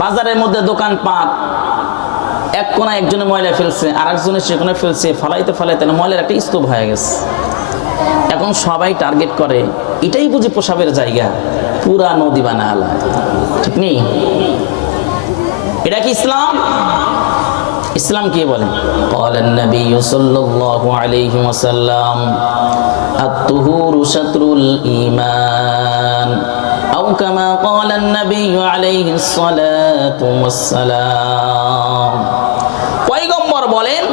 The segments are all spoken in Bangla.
বাজারের মধ্যে দোকান পাট এক কোনায় একজনে ময়লা ফেলছে আর একজনের সেখানে ফেলছে ফালাইতে ফালাইতে না ময়লার একটা স্তূপ হয়ে গেছে এখন সবাই টার্গেট করে এটাই বুঝি প্রসাবের জায়গা পুরা নদী বানাল ঠিক নেই এটা কি ইসলাম ইসলাম কি বলে قال النبي صلى الله عليه وسلم الطهور شطر الإيمان أو كما قال النبي عليه الصلاة পয়গম্বর বলেন,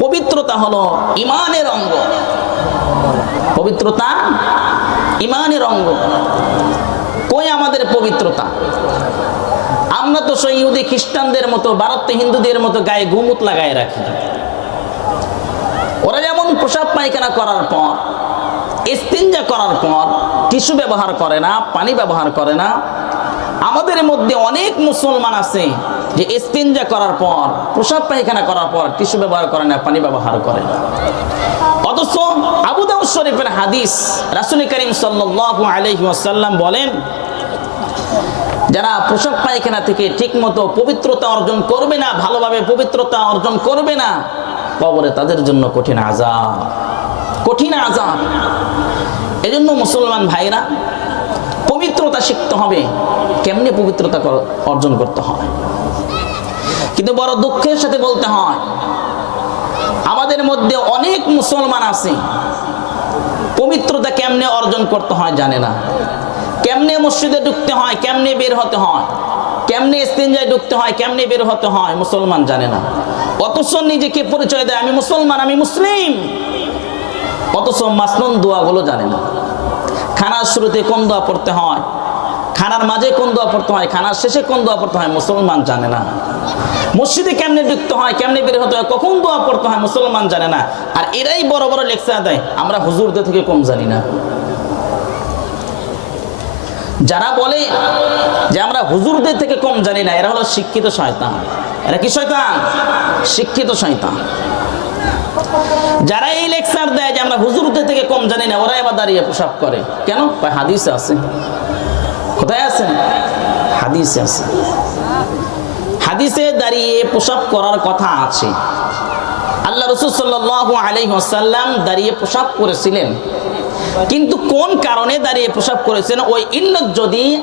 পবিত্রতা হলো ইমানের অঙ্গ। পবিত্রতা? ইমানের অঙ্গ। কই আমাদের পবিত্রতা? আমরা তো সেই ইহুদি খ্রিস্টানদের মতো, ভারতে হিন্দুদের মতো গায়ে গুমুত লাগায় রাখি। ওরা যেমন পোশাক পায়খানা করার পর, ইস্তিনজা করার পর, টিস্যু ব্যবহার করে না, পানি ব্যবহার করে না আমাদের মধ্যে অনেক মুসলমান আছে যে ইস্তিনজা করার পর প্রসাদ পায়খানা করার পর টিস্যু ব্যবহার করে না, পানি ব্যবহার করে। না অথচ আবু দাউদ শরীফের হাদিস রাসূল করিম আলাইহি বলেন, যারা প্রসাব পায়খানা থেকে ঠিকমতো পবিত্রতা অর্জন করবে না, ভালোভাবে পবিত্রতা অর্জন করবে না, কবরে তাদের জন্য কঠিন আজাব কঠিন আজাব এজন্য মুসলমান ভাইরা পবিত্রতা শিখতে হবে। কেমনে পবিত্রতা অর্জন করতে হয়? কিন্তু বড় দুঃখের সাথে বলতে হয়, আমাদের মধ্যে অনেক মুসলমান আছে। পবিত্রতা কেমনে অর্জন করতে হয় জানে না। কেমনে মসজিদে ঢুকতে হয়, কেমনে বের হতে হয়? কেমনে ইস্তেঞ্জায় ঢুকতে হয়, কেমনে বের হতে হয়, মুসলমান জানে না। অথচ নিজেকে পরিচয় দেয়, আমি মুসলমান, আমি মুসলিম। অথচ মাসনুন দোয়াগুলো জানে না। খানার শুরুতে কোন দোয়া পড়তে হয়? খানার মাঝে কোন দোয়া পড়তে হয়? খানার শেষে কোন দোয়া পড়তে হয়? মুসলমান জানে না। মসজিদে কেমনে ঢুকতে হয়? কেমনে বের হতে হয়? কখন দোয়া পড়তে হয়? মুসলমান জানে না। আর এরাই বড় বড় লেকচার দেয়। আমরা হুজুরদের থেকে কম জানি না। যারা বলে যে আমরা হুজুরদের থেকে কম জানি না, এরা হলো শিক্ষিত শয়তান। এরা কি শয়তান? শিক্ষিত শয়তান। যারা এই লেকচার দেয় যে আমরা হুজুরদের থেকে কম জানি না ওরা এবার দাঁড়িয়ে প্রসাব করে। কেন? কয় হাদিসে আছে। কোথায় আছে? হাদিসে আছে। হাদিসে দাঁড়িয়ে প্রসাব করার কথা আছে। আল্লাহ রসুল সাল্লাহ আলহিহাসাল্লাম দাঁড়িয়ে প্রসাব করেছিলেন। কিন্তু কোন কারণে দাঁড়িয়ে প্রসাব করেছেন? ওই ইল্লত যদি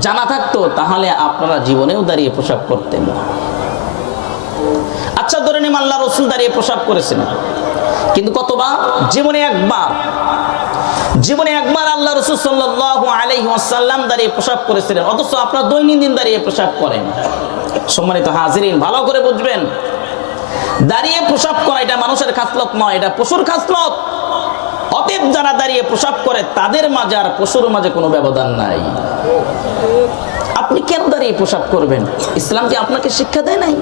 জানা থাকতো, তাহলে আপনারা জীবনেও দাঁড়িয়ে প্রসাব করতেন। না আচ্ছা ধরে নিম আল্লাহ রসুল দাঁড়িয়ে প্রসাব করেছেন কিন্তু কতবার? জীবনে একবার। জীবনে একবার আল্লাহ রসুল সাল্লাহ আলহি আসাল্লাম দাঁড়িয়ে প্রসাব করেছিলেন। অথচ আপনার দৈনন্দিন দাঁড়িয়ে প্রসাব করেন। সম্মানিত হাজিরিন, ভালো করে বুঝবেন। দাঁড়িয়ে প্রসাব করা এটা মানুষের খাসলত নয়, এটা পশুর খাসলত। অতএব যারা দাঁড়িয়ে প্রসাব করে, তাদের মাঝে আর পশুর মাঝে কোনো ব্যবধান নাই। আপনি কেন দাঁড়িয়ে প্রসাব করবেন? ইসলাম কি আপনাকে শিক্ষা দেয় নাই?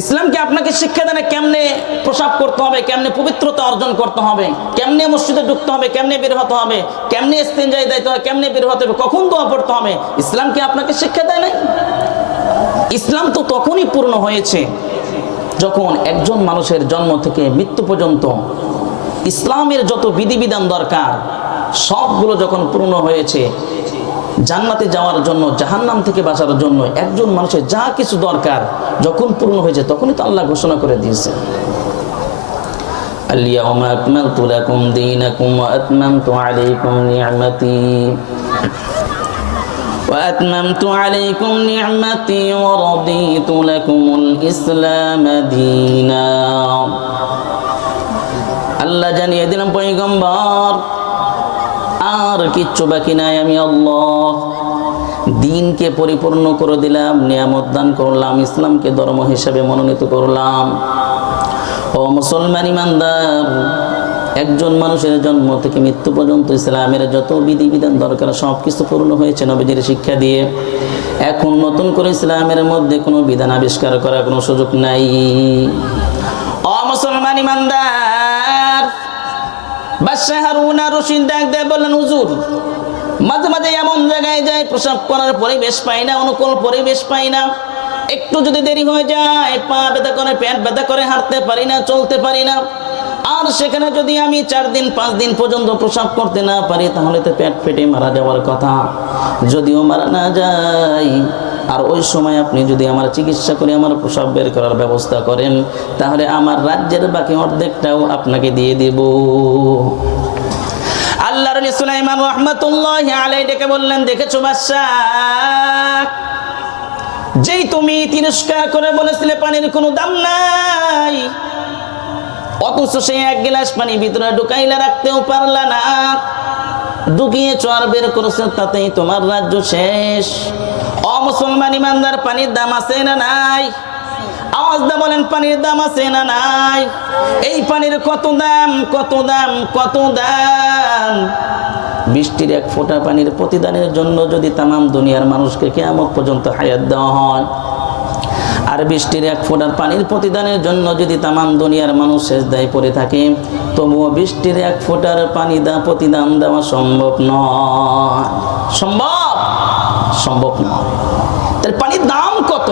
ইসলাম কি আপনাকে শিক্ষা দেয় কেমনে প্রসাব করতে হবে, কেমনে পবিত্রতা অর্জন করতে হবে, কেমনে মসজিদে ঢুকতে হবে, কেমনে বের হতে হবে, কেমনে ইস্তেঞ্জায় দিতে হবে, কেমনে বের হতে হবে, কখন দোয়া পড়তে হবে? ইসলাম কি আপনাকে শিক্ষা দেয় নাই? ইসলাম তো তখনই পূর্ণ হয়েছে যখন একজন মানুষের জন্ম থেকে মৃত্যু পর্যন্ত ইসলামের যত বিধিবিধান দরকার, সবগুলো যখন পূর্ণ হয়েছে জান্নাতে যাওয়ার জন্য জাহান্নাম থেকে বাঁচার জন্য একজন মানুষের যা কিছু দরকার যখন পূর্ণ হয়েছে তখনই তো আল্লাহ ঘোষণা করে দিয়েছে اليوم أكملت لكم دينكم وأتممت عليكم نعمتي وأتممت عليكم نعمتي ورضيت لكم الإسلام دينا আল্লাহ জানিয়ে দিলাম পৈগম্বর আর কিচ্ছু বাকি নাই, আমি আল্লাহ। দিনকে পরিপূর্ণ করে দিলাম, নিয়ামত দান করলাম, ইসলামকে ধর্ম হিসাবে মনোনীত করলাম। ও মুসলমান ইমানদার, একজন মানুষের জন্ম থেকে মৃত্যু পর্যন্ত ইসলামের যত বিধিবিধান দরকার সব কিছু পূর্ণ হয়েছে নবীজির শিক্ষা দিয়ে। এখন নতুন করে ইসলামের মধ্যে কোনো বিধান আবিষ্কার করার কোনো সুযোগ নাই। ও মুসলমান ইমানদার মাঝে মাঝে এমন জায়গায় যায় প্রসাব করার পরিবেশ পাই না, অনুকূল পরিবেশ পাই না। একটু যদি দেরি হয়ে যায়, পা ব্যথা করে, প্যান্ট ব্যথা করে, হাঁটতে পারি না, চলতে পারি না। আর সেখানে যদি আমি চার দিন, পাঁচ দিন পর্যন্ত প্রসাব করতে না পারি, তাহলে তো পেট ফেটে মারা যাওয়ার কথা। যদিও মারা না যায় আর ওই সময় আপনি যদি আমার চিকিৎসা করে আমার প্রসাব বের করার ব্যবস্থা করেন, তাহলে আমার রাজ্যের বাকি অর্ধেকটাও আপনাকে দিয়ে দেব। আল্লাহ রলি সুলাইমান রহমতুল্লাহ আলাই ডেকে বললেন, দেখেছ বাদশাহ? যেই তুমি তিরস্কার করে বলেছিলে পানির কোনো দাম নাই, অথচ সে এক গ্লাস পানি ভিতরে ঢুকাইলে রাখতেও পারলা না। ঢুকিয়ে চর বের করেছে, তাতেই তোমার রাজ্য শেষ। অমুসলমান ইমানদার, পানির দাম আছে না নাই? আওয়াজ দা বলেন, পানির দাম আছে না নাই? এই পানির কত দাম কত দাম কত দাম? বৃষ্টির এক ফোঁটা পানির প্রতিদানের জন্য যদি তামাম দুনিয়ার মানুষকে কেয়ামত পর্যন্ত হায়াত দেওয়া হয়, আর বৃষ্টির এক ফোঁটার পানির প্রতিদানের জন্য যদি তামাম দুনিয়ার মানুষ শেষ দায় পড়ে থাকে, তবুও বৃষ্টির এক ফোঁটার পানি দা প্রতিদান দেওয়া সম্ভব নয়। সম্ভব? সম্ভব নয় তাহলে পানির দাম কত?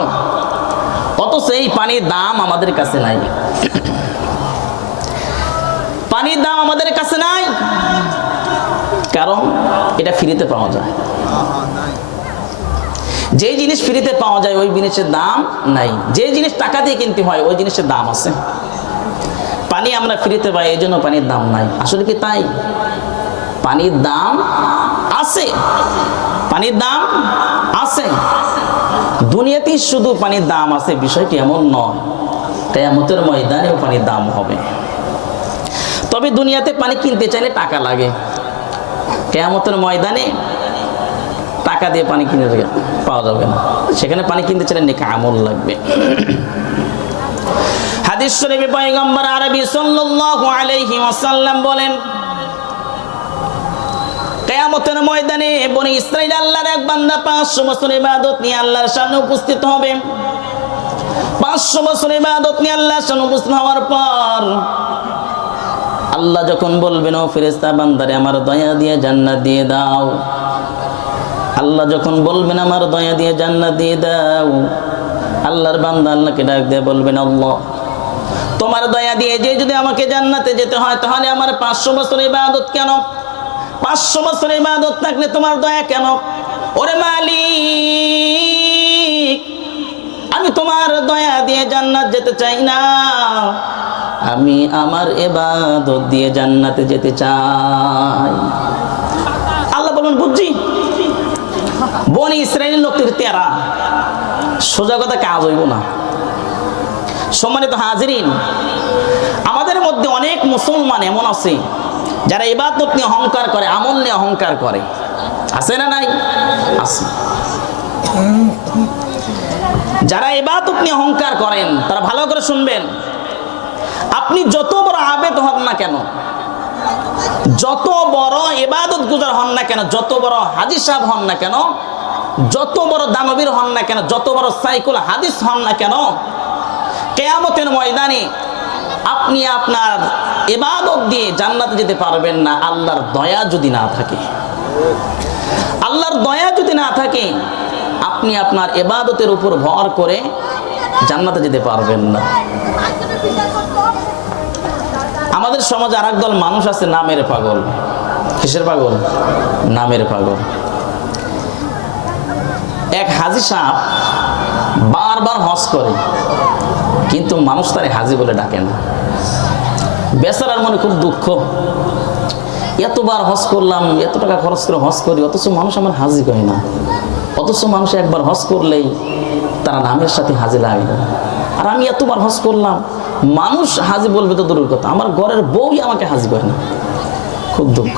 অথচ সেই পানির দাম আমাদের কাছে নাই। পানির দাম আমাদের কাছে নাই। কারণ এটা ফ্রিতে পাওয়া যায়। যে জিনিস ফ্রিতে পাওয়া যায়, ওই জিনিসের দাম নাই। যে জিনিস টাকা দিয়ে কিনতে হয়, ওই জিনিসের দাম আছে। পানি আমরা ফ্রিতে পাই, এই জন্য পানির দাম নাই। আসলে কি তাই? পানির দাম আছে। পানির দাম আছে। দুনিয়াতেই শুধু পানির দাম আছে, বিষয়টি এমন নয়, কেয়ামতের ময়দানেও পানির দাম হবে। তবে দুনিয়াতে পানি কিনতে চাইলে টাকা লাগে। কেয়ামতের ময়দানে টাকা দিয়ে পানি কিনে পাওয়া যাবে না। সেখানে পানি কিনতে চাইলে নেকা আমল লাগবে। হাদিস শরীফে পয়গম্বর আরবি সাল্লাল্লাহু আলাইহি ওয়াসাল্লাম বলেন কেয়ামতের ময়দানে বনি ইসরাইল আল্লাহর এক বান্দা 500 বছর ইবাদত নিয়ে আল্লাহর সামনে উপস্থিত হবে। 500 বছর ইবাদত নিয়ে আল্লাহর সামনে উপস্থিত হওয়ার পর আল্লাহ যখন বলবেন, ও ফেরেস্তা বান্দারে, আমার দয়া দিয়ে জান্নাত দিয়ে দাও। আল্লাহ যখন বলবেন, আমার দয়া দিয়ে জান্নাত দিয়ে দাও, আল্লাহর বান্দা আল্লাহকে ডাক দিয়ে বলবেন, আল্লাহ, তোমার দয়া দিয়ে যে যদি আমাকে জান্নাতে যেতে হয়, তাহলে আমার পাঁচশো বছর ইবাদত কেন? পাঁচশো বছর ইবাদত থাকলে তোমার দয়া কেন? ওরে মালিক, আমি তোমার দয়া দিয়ে জান্নাত যেতে চাই না। আমি আমার এবাদত দিয়ে জান্নাতে যেতে চাই। আল্লাহ বলুন, বুঝছি? বনি ইসরায়েলের লোকটির তেরা, সোজা কথা কাজ হইব না। সম্মানিত হাজিরিন, আমাদের মধ্যে অনেক মুসলমান এমন আছে যারা ইবাদত নিয়ে অহংকার করে, আমল নিয়ে অহংকার করে। আছে না নাই? আছে। যারা ইবাদত নিয়ে অহংকার করেন, তারা ভালো করে শুনবেন। আপনি যত বড় আবেদ হন না কেন, যত বড় ইবাদত গুজার হন না কেন, যত বড় হাজি সাহেব হন না কেন, যত বড় দানবীর হন না কেন, যত বড় সাইকুল হাদিস হন না কেন, কেয়ামতের ময়দানে আপনি আপনার এবাদত দিয়ে জান্নাতে যেতে পারবেন না, আল্লাহর দয়া যদি না থাকে। আল্লাহর দয়া যদি না থাকে, আপনি আপনার এবাদতের উপর ভর করে জান্নাতে যেতে পারবেন না। আমাদের সমাজে আর দল মানুষ আছে, নামের পাগল। কিসের পাগল? নামের পাগল। এক হাজি সাপ বারবার হজ করে, কিন্তু মানুষ তারে হাজি বলে ডাকে না। বেচারার মনে খুব দুঃখ। এতবার হজ করলাম, এত টাকা খরচ করে হজ করি, অথচ মানুষ আমার হাজি কয় না। অথচ মানুষ একবার হজ করলেই তারা নামের সাথে হাজি লাগে। আর আমি এতবার হজ করলাম, মানুষ হাজি বলবে তো দূরের কথা, আমার ঘরের বউই আমাকে হাজি করে না। খুব দুঃখ।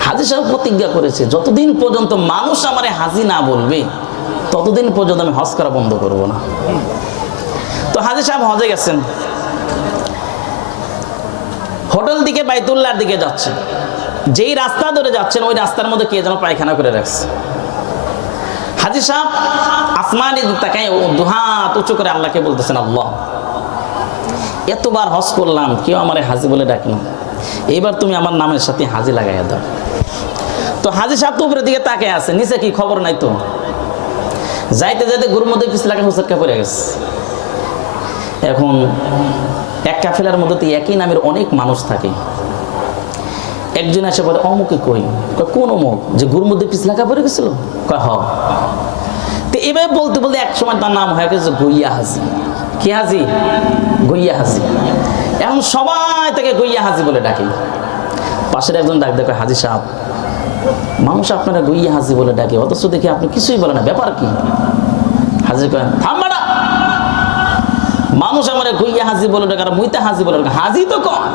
হাজি সাহেব প্রতিজ্ঞা করেছে, যতদিন পর্যন্ত মানুষ আমারে হাজি না বলবে, ততদিন পর্যন্ত আমি হজ করা বন্ধ করব না। তো হাজি সাহেব হজে গেছেন। হোটেল দিকে বাইতুল্লার দিকে যাচ্ছে। যেই রাস্তা ধরে যাচ্ছেন, ওই রাস্তার মধ্যে কে যেন পায়খানা করে রাখছে। হাজি সাহেব, আসমানি তাকায়, ও দুহাত উঁচু করে আল্লাহকে বলতেছেন, আল্লাহ, এতবার হজ করলাম, কেউ আমার হাজি বলে ডাকে না। এইবার তুমি আমার নামের সাথে হাজি লাগাইয়া দাও। তো হাজি সাহেব তো উপরের দিকে তাকে আছে, নিচে কি খবর নাই তো? যাইতে যাইতে গরুর মধ্যে পিছু লাগে হুসাক্কা পড়ে গেছে। এখন এক কাফেলার মধ্যে তো একই নামের অনেক মানুষ থাকে। একজন এসে বলে অমুকে কই? কোন অমুক যে গুর মধ্যে পিছ লেখা পড়ে গেছিল? হ। তো এভাবে বলতে বলতে এক সময় তার নাম হয়ে গেছে গইয়া হাজি। কি হাজি? গইয়া হাজি। এখন সবাই তাকে গইয়া হাজি বলে ডাকে। পাশের একজন ডাক দেখে, হাজি সাহেব, মানুষ আপনারা গইয়া হাজি বলে ডাকে। অথচ দেখি আপনি কিছুই বলে না। ব্যাপার কি? হাজি কয় থামবাড়া মানুষ আমার গইয়া হাজি বলে ডাকে, আর মুইতা হাজি বলে ডাকে। হাজি তো কয়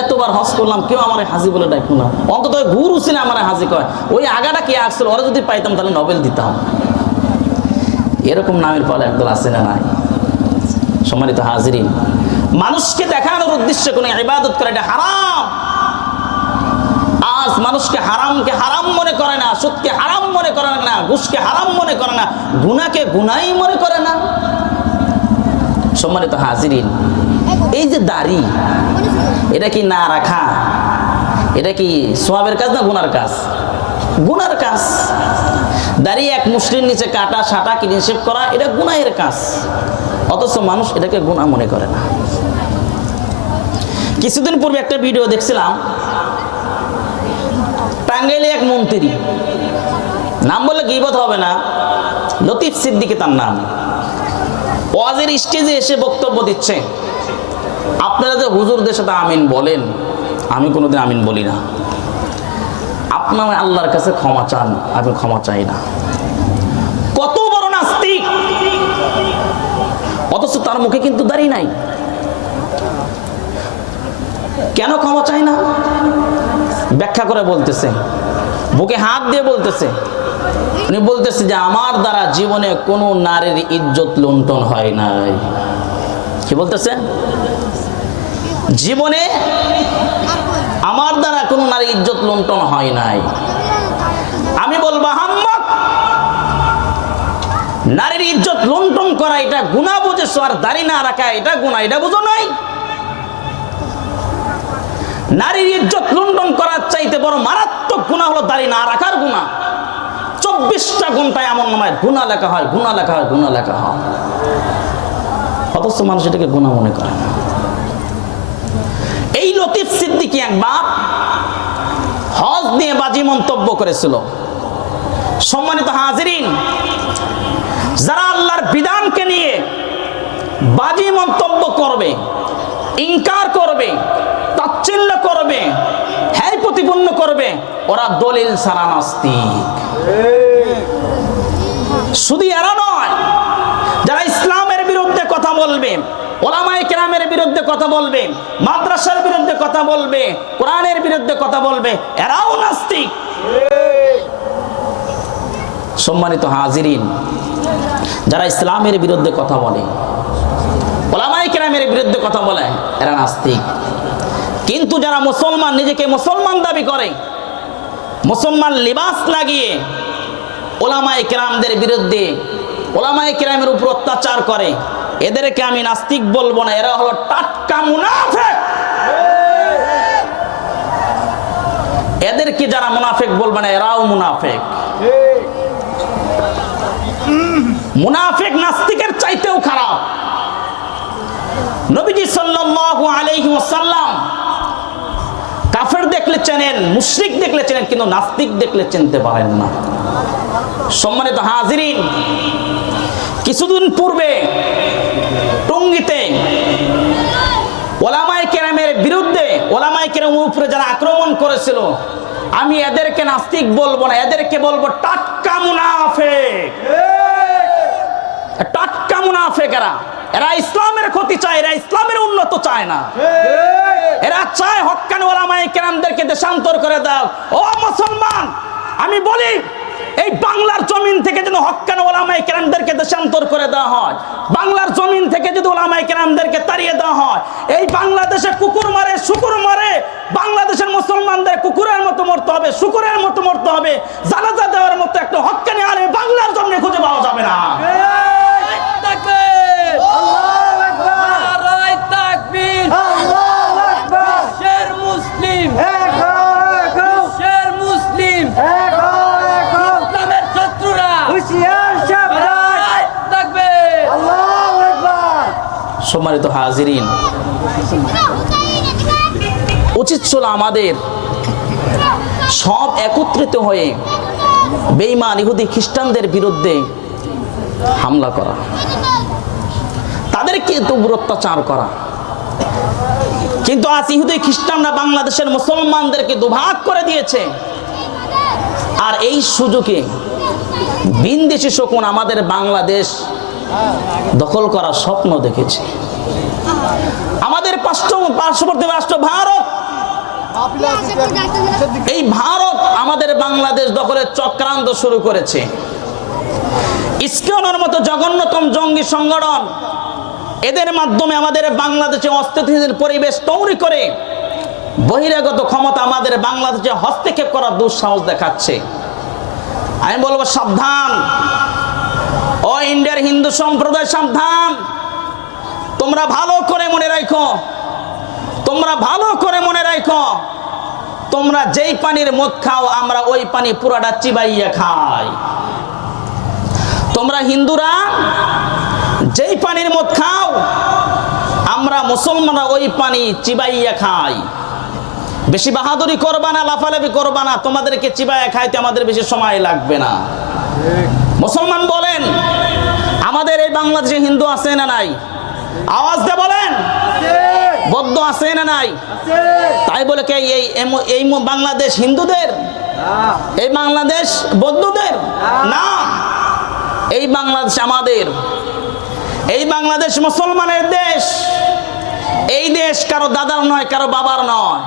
এতবার হজ করলাম, কেউ আমার হাজি বলে ডাকলো না। অন্তত গুরু ছিল আমার হাজি কয়। ওই আগাটা কে আসছিল? ওরা যদি পাইতাম তাহলে নবেল দিতাম। এরকম নামের ফল একদল আছে না নাই? সম্মানিত হাজিরিন, মানুষকে দেখানোর উদ্দেশ্যে কোনো ইবাদত করে এটা হারাম। আজ মানুষকে হারামকে হারাম মনে করে না, সুদকে হারাম মনে করে না, ঘুষকে হারাম মনে করে না গুনাকে গুনাই মনে করে না। সম্মানিত হাজিরিন, এই যে দাড়ি, এটা কি না রাখা? এটা কি সোয়াবের কাজ না গুনার কাজ? গুনার কাজ। দাড়ি এক মুসলিম নিচে কাটা, সাটা কি নিষেপ করা, এটা গুনাহের কাজ। অথচ মানুষ এটাকে গুনাহ মনে করে না। কিছুদিন পূর্বে একটা ভিডিও দেখছিলাম, টাঙ্গাইলে এক মন্ত্রী, নাম বললে গিবত হবে না, লতিফ সিদ্দিকে তার নাম। ওয়াজের স্টেজে এসে বক্তব্য দিচ্ছে। আপনারা যে হুজুরদের সাথে আমিন বলেন, আমি কোনোদিন আমিন বলি না। আপনার আল্লাহর কাছে ক্ষমা চান, আমি ক্ষমা চাই না। কত বড় নাস্তিক! অথচ তার মুখে কিন্তু দাঁড়িয়ে নাই। কেন ক্ষমা চাই না? ব্যাখ্যা করে বলতেছে। বুকে হাত দিয়ে বলতেছে। উনি বলতেছে যে আমার দ্বারা জীবনে কোনো নারীর ইজ্জত লুণ্ঠন হয় নাই। কি বলতেছে? জীবনে আমার দ্বারা কোনো নারী ইজ্জত লুণ্ঠন হয় নাই। আমি বলব হাম্মক নারীর ইজ্জত লুণ্ঠন করা, এটা গুণা বুঝেছ, আর দাড়ি না রাখা, এটা গুণা এটা বুঝো নাই? নারীর ইজ্জত লুণ্ঠন করার চাইতে বড় মারাত্মক গুণা হলো দাড়ি না রাখার গুণা চব্বিশটা ঘন্টায় এমন নয় গুণা লেখা হয় গুণা লেখা হয় গুণা লেখা হয়। অথচ মানুষ এটাকে গুণা মনে করে না। এই লতিফ সিদ্দিকি একবার হজ নিয়ে বাজি মন্তব্য করেছিল। সম্মানিত হাজিরিন, যারা আল্লাহর বিধানকে নিয়ে বাজি মন্তব্য করবে, ইনকার করবে, তাচ্ছিল্য করবে হ্যায় প্রতিপন্ন করবে, ওরা দলিল সারা নাস্তিক। শুধু এরা নয়, যারা ইসলামের বিরুদ্ধে কথা বলবে, ওলামায় কেরামের বিরুদ্ধে কথা বলবে, মাদ্রাসার বিরুদ্ধে কথা বলবে, কোরআনের বিরুদ্ধে কথা বলবে, এরাও নাস্তিক। সম্মানিত হাজিরিন, যারা ইসলামের বিরুদ্ধে কথা বলে ওলামাই কেরামের বিরুদ্ধে কথা বলে, এরা নাস্তিক। কিন্তু যারা মুসলমান, নিজেকে মুসলমান দাবি করে মুসলমান লিবাস লাগিয়ে ওলামায় কেরামদের বিরুদ্ধে ওলামাই কেরামের উপর অত্যাচার করে। এদেরকে আমি নাস্তিক বলব না, এরা হলো টাটকা মুনাফেক। এদেরকে যারা মুনাফেক বলবে না, এরাও মুনাফেক। মুনাফেক নাস্তিকের চাইতেও খারাপ। নবীজি সাল্লাল্লাহু আলাইহি ওয়াসাল্লাম দেখলে চেনেন, মুশরিক দেখলে চেনেন, কিন্তু নাস্তিক দেখলে চিনতে পারেন না। সম্মানিত হাজিরিন, কিছুদিন পূর্বে টঙ্গিতে ওলামাই কেরামের বিরুদ্ধে ওলামাই কেরামের উপরে যারা আক্রমণ করেছিল, আমি এদেরকে নাস্তিক বলব না, এদেরকে বলব টাটকা মুনাফেক। টাটকা মুনাফেক এরা এরা ইসলামের ক্ষতি চায়, এরা ইসলামের উন্নত চায় না। এরা চায় হক্কানি ওলামাই কেরামদেরকে দেশান্তর করে দাও। ও মুসলমান, আমি বলি, এই বাংলার জমিন থেকে যেন হক্কান ওলামাই কেরামদেরকে দেশান্তর করে দেওয়া হয়, বাংলার জমিন থেকে যদি ওলামাই কেরামদেরকে তাড়িয়ে দেওয়া হয়, এই বাংলাদেশে কুকুর মারে, শুকুর মারে, বাংলাদেশের মুসলমানদের কুকুরের মতো মরতে হবে, শুকুরের মতো মরতে হবে, জানাজা দেওয়ার মতো একটা হক্কানি আরে বাংলার জমিনে খুঁজে পাওয়া যাবে না। সম্মানিত হাজিরিন। উচিত ছিল আমাদের সব একত্রিত হয়ে বেইমান ইহুদি খ্রিস্টানদের বিরুদ্ধে হামলা করা। তাদেরকে তুবর অত্যাচার করা। কিন্তু আজ ইহুদি খ্রিস্টানরা বাংলাদেশের মুসলমানদেরকে দুভাগ করে দিয়েছে। আর এই সুযোগে বিনদেশি শকুন আমাদের বাংলাদেশ দখল করার স্বপ্ন দেখেছে। পার্শ্ব- পার্শ্ববর্তী রাষ্ট্র ভারত। এই ভারত আমাদের বাংলাদেশ দখলের চক্রান্ত শুরু করেছে। ইস্কনের মতো জঘন্যতম জঙ্গি সংগঠন, এদের মাধ্যমে আমাদের বাংলাদেশে অস্থিতিশীল পরিবেশ তৈরি করে বহিরাগত ক্ষমতা আমাদের বাংলাদেশে হস্তক্ষেপ করার দুঃসাহস দেখাচ্ছে। আমি বলব সাবধান। ও ইন্ডিয়ার হিন্দু সম্প্রদায় সাবধান। তোমরা ভালো করে মনে রাখো। তোমরা ভালো করে মনে রাখো, তোমরা যেই পানির মদ খাও, আমরা ওই পানি পুরাটা চিবাইয়া খাই। তোমরা হিন্দুরা, যেই পানির মদ খাও, আমরা মুসলমানরা ওই পানি চিবাইয়া খাই। বেশি বাহাদুরি করবা না, লাফালাফি করবা না, তোমাদেরকে চিবাইয়া খাইতে আমাদের বেশি সময় লাগবে না। মুসলমান বলেন, আমাদের এই বাংলাদেশে হিন্দু আছে না নাই? আওয়াজ দিয়ে বলেন। বৌদ্ধ আছে না নাই? তাই বলে কে এই এই বাংলাদেশ হিন্দুদের? এই বাংলাদেশ বৌদ্ধদের? না। এই বাংলাদেশ আমাদের। এই বাংলাদেশ মুসলমানের দেশ। এই দেশ কারও দাদার নয় কারও বাবার নয়।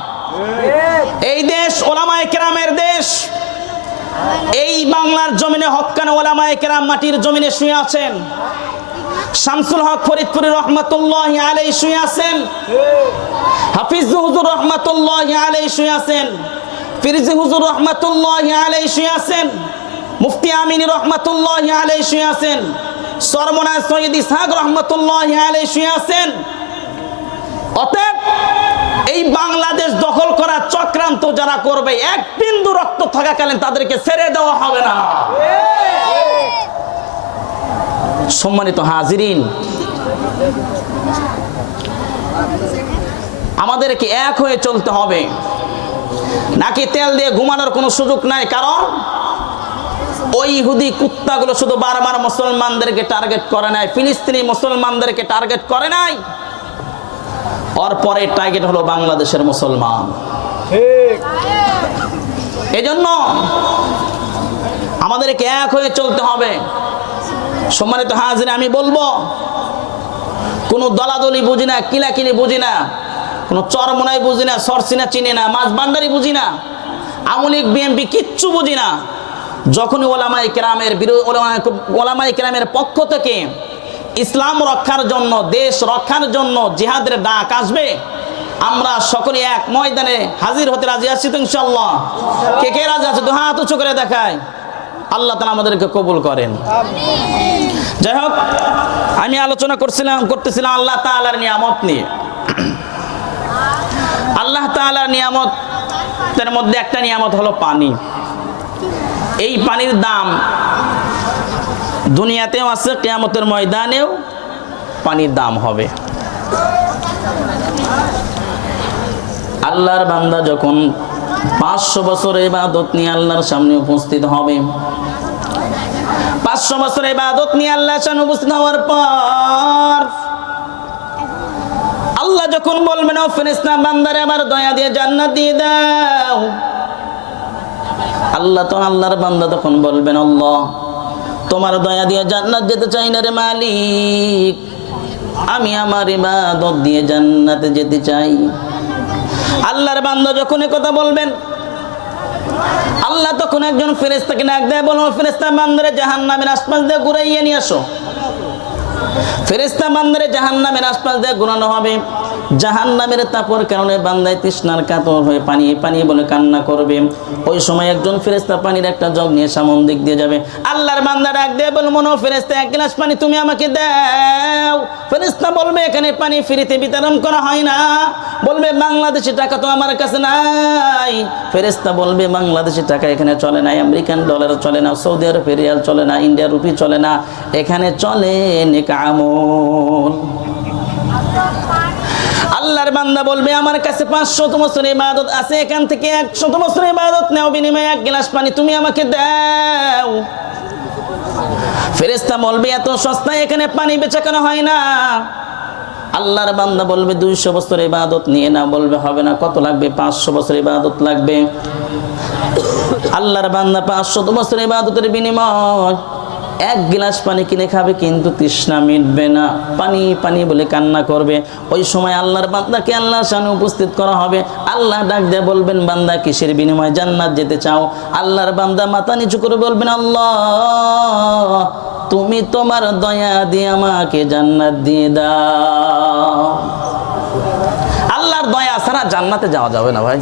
এই দেশ ওলামায় কেরামের দেশ। এই বাংলার জমিনে হকান ওলামায় কেরাম মাটির জমিনে শুয়ে আছেন। শামসুল হক ফরিদপুরি রহমতুল্লাহ আলাই শুয়ে আছেন। হাফিজ হুজুর রহমতুল্লাহ আলাই শুয়ে আছেন। ফিরজি হুজুর রহমতুল্লাহ আলাই শুয়ে আছেন। মুফতি আমিনী রহমতুল্লাহ আলাই শুয়ে আছেন। সরমনা সৈয়দ ইসহাক রহমতুল্লাহ আলাই শুয়ে আছেন। অতএব এই বাংলাদেশ দখল করা চক্রান্ত যারা করবে, এক বিন্দু রক্ত থাকাকালীন তাদেরকে ছেড়ে দেওয়া হবে না। সম্মানিত হাজিরিন। আমাদেরকে এক হয়ে চলতে হবে। নাকি তেল দিয়ে ঘুমানোর কোনো সুযোগ নাই? কারণ ওই ইহুদি কুত্তাগুলো শুধু বারবার মুসলমানদেরকে টার্গেট করে নাই ফিলিস্তিনি মুসলমানদেরকে টার্গেট করে নাই। ওর পরে টার্গেট হলো বাংলাদেশের মুসলমান। এজন্য আমাদেরকে এক হয়ে চলতে হবে। সম্মানিত হাজির, আমি বলব, কোনো দলাদলি বুঝি না কিলাকিলি বুঝি না, কোনো চরমোনাই বুঝি না, সরসিনা চিনি না, মাছ বান্ডারি বুঝি না আমলিক বিএমপি কিচ্ছু বুঝি না। যখনই ওলামাই কেরামের ওলামাই কেরামের পক্ষ থেকে ইসলাম রক্ষার জন্য, দেশ রক্ষার জন্য জিহাদের ডাক আসবে, আমরা সকলে এক ময়দানে হাজির হতে রাজি আছি তো ইনশাল্লাহ কে কে রাজি আছে? তো হাত উঁচু করে দেখায়। আল্লাহ তালা আমাদেরকে কবুল করেন। যাই হোক, আমি আলোচনা করছিলাম, করতেছিলাম আল্লাহ তালার নিয়ামত নিয়ে। আল্লাহ তালার নিয়ামতের মধ্যে একটা নিয়ামত হলো পানি। এই পানির দাম দুনিয়াতেও আছে, কেয়ামতের ময়দানেও পানির দাম হবে। আল্লাহর বান্দা যখন পাঁচশো বছর ইবাদত নিয়ে আল্লাহর সামনে উপস্থিত হবে পাঁচশো বছর ইবাদত নিয়ে আল্লাহ সামনে উপস্থিত হওয়ার পর আল্লাহ যখন বলবেন, ও ফেরেশতা, বান্দারে, আমার দয়া দিয়ে জান্নাত দিয়ে দাও। আল্লাহ তো আল্লাহর বান্দা তখন বলবেন, আল্লাহ, তোমার দয়া দিয়ে জান্নাত যেতে চাই না রে মালিক। আমি আমার ইবাদত দিয়ে জান্নাতে যেতে চাই। আল্লাহর বান্দা যখন কথা বলবেন আল্লাহ তখন একজন ফেরেস্তাকে ডাক দেয়, বলো ফেরেস্তা মান্দারে জাহান নামের আশপাশ দিয়ে ঘুরাইয়ে নিয়ে আসো। ফেরেস্তা মান্দারে জাহান নামের আশপাশ দিয়ে ঘুরানো হবে। জাহান নামের তাপর কারণে বান্দায় তৃষ্ণার কাতর হয়ে পানি পানি বলে কান্না করবে। ওই সময় একজন ফেরেস্তা পানির একটা জগ নিয়ে সামন দিক দিয়ে যাবে। আল্লাহর বান্দা ডাক দিয়ে বল, মনো ফেরেস্তা এক গ্লাস পানি তুমি আমাকে দাও। ফেরেস্তা বলবে, এখানে পানি ফ্রিতে বিতরণ করা হয় না। বলবে, বাংলাদেশি টাকা তো আমার কাছে নাই। ফেরেস্তা বলবে, বাংলাদেশি টাকা এখানে চলে না, আমেরিকান ডলার চলে না, সৌদি আরব রিয়াল চলে না, ইন্ডিয়ার রুপি চলে না, এখানে চলে নেক আমল। আল্লাহর বান্দা বলবে, আমার কাছে পাঁচশত বছর ইবাদত আছে, এখান থেকে একশত বছর ইবাদত নেও, বিনিময়ে এক গ্লাস পানি তুমি আমাকে দাও। ফেরেস্তা বলবে, এত সস্তায় এখানে পানি বেচা কেন হয় না। আল্লাহর বান্দা বলবে, দুইশো বছর ইবাদত নিয়ে না বলবে, হবে না, কত লাগবে? পাঁচশো বছর ইবাদত লাগবে। আল্লাহর বান্দা পাঁচশো বছর ইবাদতের বিনিময় এক গিলাস পানি কিনে খাবে, কিন্তু তৃষ্ণা মিটবে না। পানি পানি বলে কান্না করবে। ওই সময় আল্লাহর বান্দাকে আল্লাহর সামনে উপস্থিত করা হবে। আল্লাহ ডাক দিয়ে বলবেন, বান্দা, কিসের বিনিময়ে জান্নাত যেতে চাও? আল্লাহর বান্দা মাথা নিচু করে বলবেন, আল্লাহ, তুমি তোমার দয়া দিয়ে আমাকে জান্নাত দিয়ে দাও। আল্লাহর দয়া ছাড়া জান্নাতে যাওয়া যাবে না ভাই।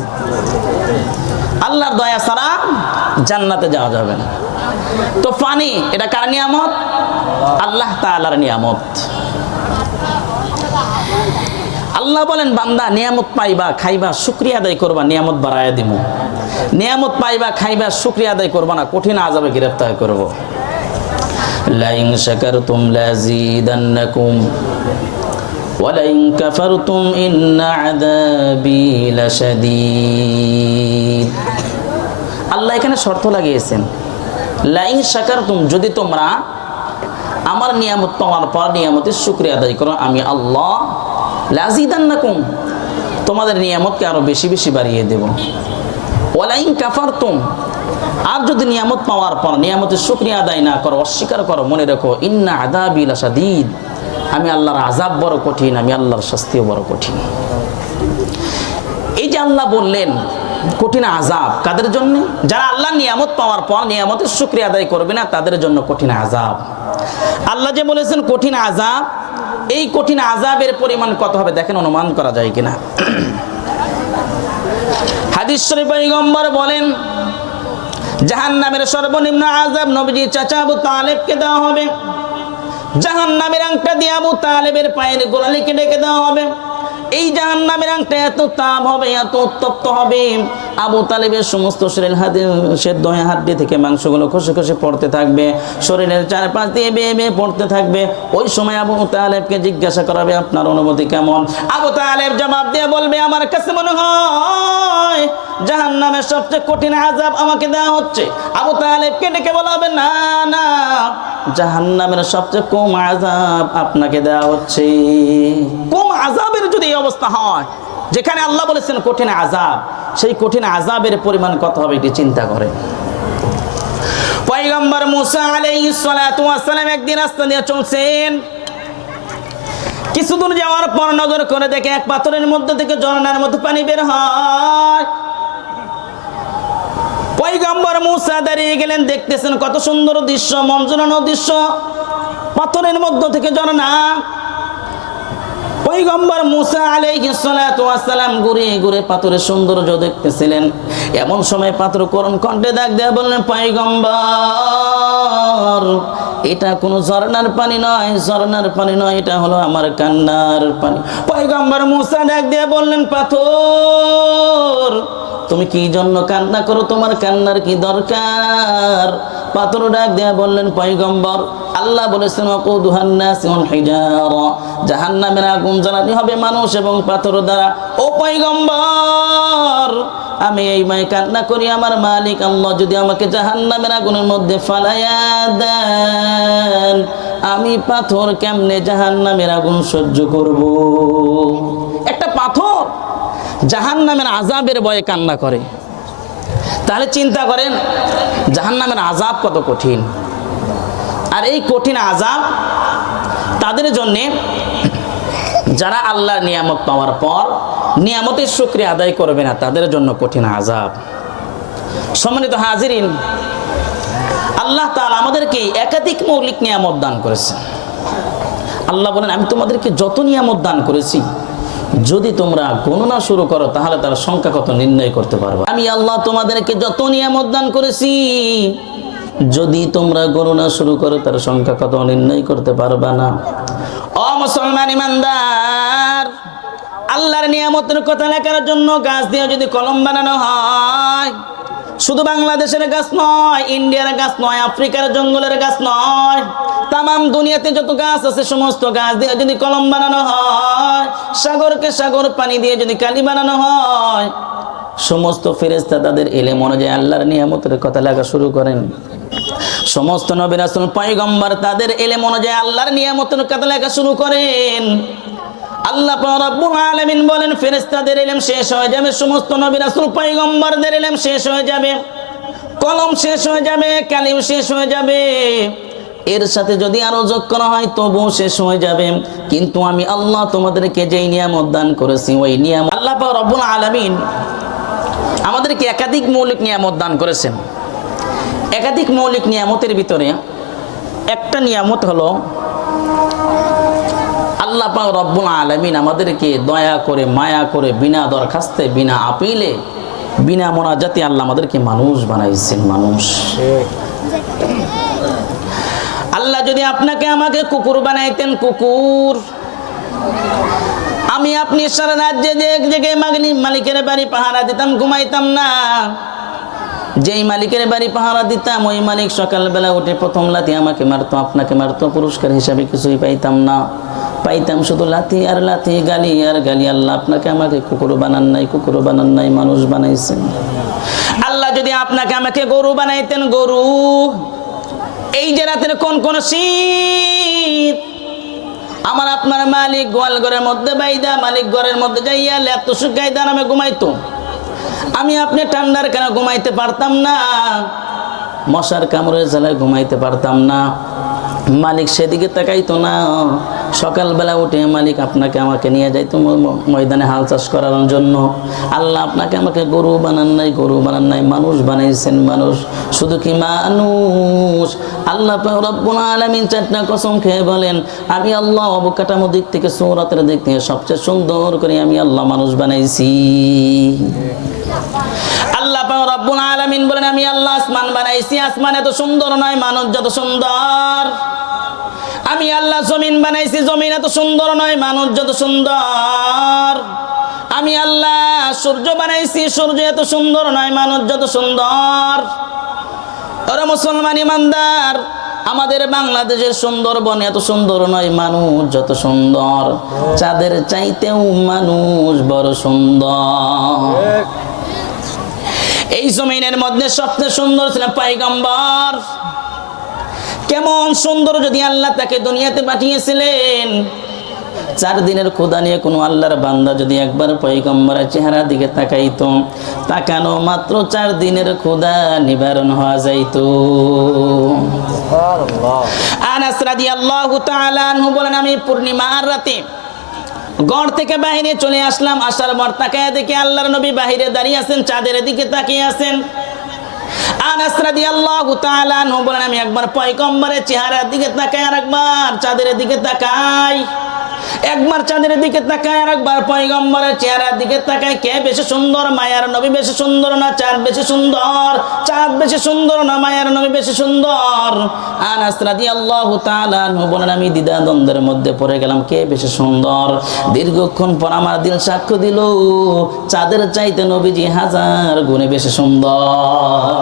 আল্লাহর দয়া ছাড়া জান্নাতে যাওয়া যাবে না। তো পানি এটা কার নিয়ামত আল্লাহ তাআলার নিয়ামত আল্লাহ বলেন বান্দা নিয়ামত পাইবা খাইবা শুক্রিয়া আদায় করবা নিয়ামত বাড়ায় দিব নিয়ামত পাইবা খাইবা শুক্রিয়া আদায় করবা না কঠিন আজাবে গ্রেফতার করব লাইন শাকারতুম লাজিদান্নাকুম ولئن كفرتم إن عذابي لشديد আল্লাহ এখানে শর্ত লাগিয়েছেন লাইন শাকারতুম যদি তোমরা আমার নিয়ামত পাওয়ার পর নিয়ামতের শুক্রিয়া আদায় করো, আমি আল্লাহ লাজিদান্নাকুম, তোমাদের নিয়ামতকে আরও বেশি বেশি বাড়িয়ে দেব। ওয়ালাইন কাফারতুম, আর যদি নিয়ামত পাওয়ার পর নিয়ামতের শুক্রিয়া আদায় না করো, অস্বীকার করো, মনে রেখো, ইন্না আদাবিল আসাদিদ আমি আল্লাহর আজাব বড় কঠিন, আমি আল্লাহর শাস্তিও বড় কঠিন। এই যে আল্লাহ বললেন কঠিন আজাব কাদের জন্য? যারা আল্লাহ নিয়ামত পাওয়ার পর নিয়ামতের শুক্রিয়া আদায় করবে না, তাদের জন্য কঠিন আজাব আল্লাহ যে বলেছেন কঠিন আজাব এই কঠিন আজাবের পরিমাণ কত হবে দেখেন, অনুমান করা যায় কিনা। হাদিস শরীফ পয়গম্বর বলেন জাহান নামের সর্বনিম্ন আজাব নবীজি চাচা তালেবকে দেওয়া হবে। জাহান নামের আংটা দিয়ে আবু তালেবের পায়ের গোড়ালিকে ডেকে দেওয়া হবে। এই জাহান নামের আংটা এত তাপ হবে, এত উত্তপ্ত হবে। আবু তালেবের সমস্ত শরীর হাতে, সেদ্ধ হয়ে হাড্ডি থেকে মাংসগুলো খসে খসে পড়তে থাকবে। শরীরের চারপাশ দিয়ে বেয়ে বেয়ে পড়তে থাকবে। ওই সময় আবু তালেবকে জিজ্ঞাসা করাবে, আপনার অনুভূতি কেমন? আবু তালেব জবাব দিয়ে বলবে, আমার কাছে মনে হয় জাহান নামের সবচেয়ে কঠিন আজাব আমাকে দেওয়া হচ্ছে। আবু তালেবকে ডেকে বলা হবে, না না জাহান নামের সবচেয়ে কম আজাব আপনাকে দেওয়া হচ্ছে। কম আজাবের যদি এই অবস্থা হয়, যেখানে আল্লাহ বলেছেন কঠিন আজাব সেই কঠিন আজাবের পরিমাণ কত হবে এটি চিন্তা করে পয়গম্বর মুসা আলাইহিস সালাতু ওয়াস সালাম একদিন রাস্তা দিয়ে চলছেন। কিছু দূর যাওয়ার পর নজর করে দেখে এক পাথরের মধ্যে থেকে ঝর্ণার মধ্যে পানি বের হয়। পয়গম্বর মুসা দাঁড়িয়ে গেলেন, দেখতেছেন কত সুন্দর দৃশ্য জোড়ানো দৃশ্য। পাথরের মধ্য থেকে ঝর্ণা পৈগম্বর মুসা আলাইহিস সালাতু ওয়াস সালাম ঘুরে ঘুরে পাথরের সৌন্দর্য দেখতেছিলেন। এমন সময় পাথর করুণ কণ্ঠে ডাক দেয়া বললেন পৈগম্বর এটা কোনো ঝর্ণার পানি নয়, ঝর্ণার পানি নয়, এটা হলো আমার কান্নার পানি। পয়গম্বর মুসা ডাক দিয়ে বললেন, পাথর তুমি কি জন্য কান্না করো? তোমার কান্নার কি দরকার? পাথর ডাক দেয়া বললেন, পয়গম্বর, আল্লাহ বলেছেন জাহান নামের আগুন জ্বালানি হবে মানুষ এবং পাথর দ্বারা। ও পয়গম্বর, আমি এই মায় কান্না করি, আমার মালিক আল্লাহ যদি আমাকে জাহান নামের আগুনের মধ্যে ফালাইয়া দেন, আমি পাথর কেমনে জাহান নামের আগুন সহ্য করব? একটা পাথর জাহান নামের আজাবের ভয়ে কান্না করে। তাহলে চিন্তা করেন জাহান নামের আজাব কত কঠিন। আর এই কঠিন আজাব তাদের জন্যে যারা আল্লাহর নিয়ামত পাওয়ার পর নিয়ামতের শুক্রিয়া আদায় করবে না, তাদের জন্য কঠিন আজাব সম্মানিত হাজিরিন, আল্লাহ তাআলা আমাদেরকে একাধিক মৌলিক নিয়ামত দান করেছেন। আল্লাহ বলেন, আমি তোমাদেরকে যত নিয়ামত দান করেছি যদি তোমরা গণনা শুরু করো, তাহলে তার সংখ্যা কত নির্ণয় করতে পারবে? আমি আল্লাহ তোমাদেরকে যত নিয়ামত দান করেছি, যদি তোমরা গণনা শুরু করো, তার সংখ্যা কত নির্ণয় করতে পারবা না? ও মুসলমান ইমানদার, আল্লাহর নিয়ামতের কথা লেখার জন্য গাছ দিয়ে যদি কলম বানানো হয় শুধু বাংলাদেশের গাছ নয়, ইন্ডিয়ার গাছ নয়, আফ্রিকার জঙ্গলের গাছ নয় তাম দুনিয়াতে যত গাছ আছে, সমস্ত গাছ দিয়ে যদি কলম বানানো হয়, সাগরকে সাগর পানি দিয়ে যদি কালি বানানো হয়, সমস্ত ফেরেস্তা তাদের এলে মনে যায় আল্লাহর নিয়ামতের কথা লাগা শুরু করেন। সমস্ত নবী রাসূল, পয়গম্বর তাদের এলে মনে যায় আল্লাহর নিয়ামতের কথা লেখা শুরু করেন। আল্লাহ রব্বুল আলামিন বলেন, ফেরেশতাদের ইলম শেষ হয়ে যাবে, সমস্ত নবী রাসূল পয়গম্বরদের ইলম শেষ হয়ে যাবে, কলম শেষ হয়ে যাবে, কালিম শেষ হয়ে যাবে। এর সাথে যদি আরও যোগ করা হয়, তবুও শেষ হয়ে যাবে। কিন্তু আমি আল্লাহ তোমাদেরকে যেই নিয়ামত দান করেছি, ওই নিয়ামত আল্লাহ রব্বুল আলামিন আমাদেরকে একাধিক মৌলিক নিয়ামত দান করেছেন। একাধিক মৌলিক নিয়ামতের ভিতরে একটা নিয়ামত হলো আল্লাহ পাক রব্বুল আলামিন আমাদেরকে দয়া করে, মায়া করে, বিনা দরখাস্তে, বিনা আপিলে, বিনা মোনাজাতে আল্লাহ আমাদেরকে মানুষ বানাইছেন, মানুষ। আল্লাহ যদি আপনাকে আমাকে কুকুর বানাইতেন, কুকুর। আমি আপনি সারা রাজ্যে যে এক জায়গায় মাগনি, মালিকের বাড়ি পাহারা দিতাম, ঘুমাইতাম না। যেই মালিকের বাড়ি পাহারা দিতাম, ওই মালিক সকালবেলা উঠে প্রথম লাথি আমাকে মারতো, আপনাকে মারতো, পুরস্কার হিসাবে কিছুই পাইতাম না। পাইতাম শুধু লাথি আর লাথি, গালি আর গালি। আল্লাহ আপনাকে আমাকে কুকুর বানান নাই কুকুর বানান নাই, মানুষ বানাইছেন। আল্লাহ যদি আপনাকে আমাকে গরু বানাইতেন, গরু, এই যে রাতের কোন কোন শীত, আমার আপনার মালিক গোয়াল ঘরের মধ্যে বাইদা, মালিক ঘরের মধ্যে যাইয়া এত শুকাইদা নামে ঘুমাইতো। আমি আপনি ঠান্ডার কেন ঘুমাইতে পারতাম না? মশার কামড়ের জ্বালায় ঘুমাইতে পারতাম না। মালিক সেদিকে তাকাইতো না। সকালবেলা উঠে মালিক আপনাকে আমাকে নিয়ে যাইতো ময়দানে হাল চাষ করার জন্য। আল্লাহ আপনাকে আমাকে গরু বানান নাই, গরু বানান নাই, মানুষ বানাইছেন মানুষ। শুধু কি মানুষ? আল্লাহ আলামিন চারটা কসম খেয়ে বলেন, আমি আল্লাহ অবকাঠামো দিক থেকে সৌরাতের দিক থেকে সবচেয়ে সুন্দর করে আমি আল্লাহ মানুষ বানাইছি। আল্লাহ আলামিন বলেন, আমি আল্লাহ আসমান বানাইছি। আসমান এত সুন্দর নয়, মানুষ যত সুন্দর। আমি আল্লাহ জমিন বানাইছি জমিন এত সুন্দর নয় মানুষ যত সুন্দর। আমি আল্লাহ সূর্য বানাইছি সূর্য এত সুন্দর নয় মানুষ যত সুন্দর। ওরা মুসলমান ইমানদার আমাদের বাংলাদেশের সুন্দরবন এত সুন্দর নয় মানুষ যত সুন্দর। চাঁদের চাইতেও মানুষ বড় সুন্দর। এই জমিনের মধ্যে সবচেয়ে সুন্দর ছিলেন পাইগম্বর। কেমন সুন্দর যদি আল্লাহ তাকে দুনিয়াতে পাঠিয়েছিলেন। চার দিনের খোদা নিয়ে কোনো আল্লাহর বান্দা যদি একবার পয়গম্বরের চেহারা দিকে তাকাইত তাকানো মাত্র চার দিনের খোদা নিবারণ হওয়া যাইতো। আনাস রাদিয়াল্লাহু তাআলা আনহু বলেন আমি পূর্ণিমার রাতে গড় থেকে বাহিরে চলে আসলাম। আসার পর তাকায় দেখে আল্লাহর নবী বাহিরে দাঁড়িয়ে আছেন চাঁদের দিকে তাকিয়ে আছেন। আনাস রাদিয়াল্লাহু তাআলা বলেন, আমি একবার পয়গম্বরের চেহারার দিকে তাকাই আর একবার চাঁদের দিকে তাকাই। একবার চাঁদের দিকে তাকায় আর একবার পয়গম্বরের চেহারার দিকে তাকায়। কে বেশি সুন্দর, মায়ার নবী বেশি সুন্দর না চাঁদ বেশি সুন্দর? চাঁদ বেশি সুন্দর না মায়ার নবী বেশি সুন্দর? আনাস রাদিয়াল্লাহু তাআলা বলেন, আমি দ্বিধা দ্বন্দ্বের মধ্যে পড়ে গেলাম, কে বেশি সুন্দর? দীর্ঘক্ষণ পর আমার দিল সাক্ষ্য দিল, চাঁদের চাইতে নবীজি হাজার গুণে বেশি সুন্দর।